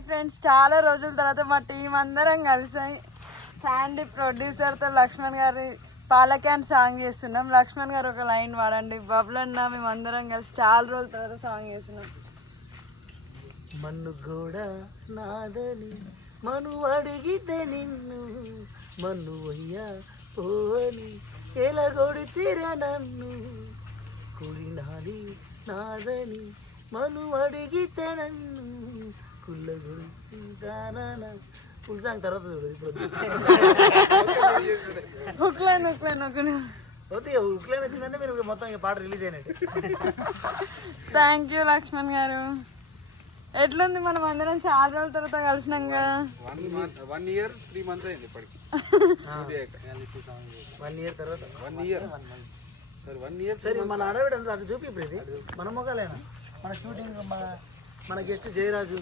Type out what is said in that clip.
Hi friends, చాలా రోజుల తర్వాత మా టీం అందరం కలిసాయి. శాండీ ప్రొడ్యూసర్తో లక్ష్మణ్ గారి పాలక్యాన్ సాంగ్ చేస్తున్నాం. లక్ష్మణ్ గారు ఒక లైన్ వాడండి. బబ్లన్న మేమందరం కలిసి చాలా రోజుల తర్వాత సాంగ్ చేస్తున్నాం. మన్ను కూడా నాదని మను అడిగితే నిన్ను మన్ను అయ్యా పోని ఎలా కొడితేరా నన్ను కుడినాలి నాదని మను అడిగితే నన్ను కుళ్ళ గుడిదానా ఫుల్ సాంగ్ తర్వాత ఉక్లైన్ వచ్చిందంటే మీరు మొత్తం పాట రిలీజ్ అయినట్టు. థ్యాంక్ యూ లక్ష్మణ్ గారు. ఎట్లుంది మనం అందరం చాలా రోజుల తర్వాత కలిసినాం కదా. 1 year 3 months అయింది ఇప్పటికి. 1 year తర్వాత 1 year సరే 1 year సరే మన ఆడవిడ అది చూపి ఇప్పుడు ఇది మన మొగాలేనా మన షూటింగ్ మన గెస్ట్ జయరాజు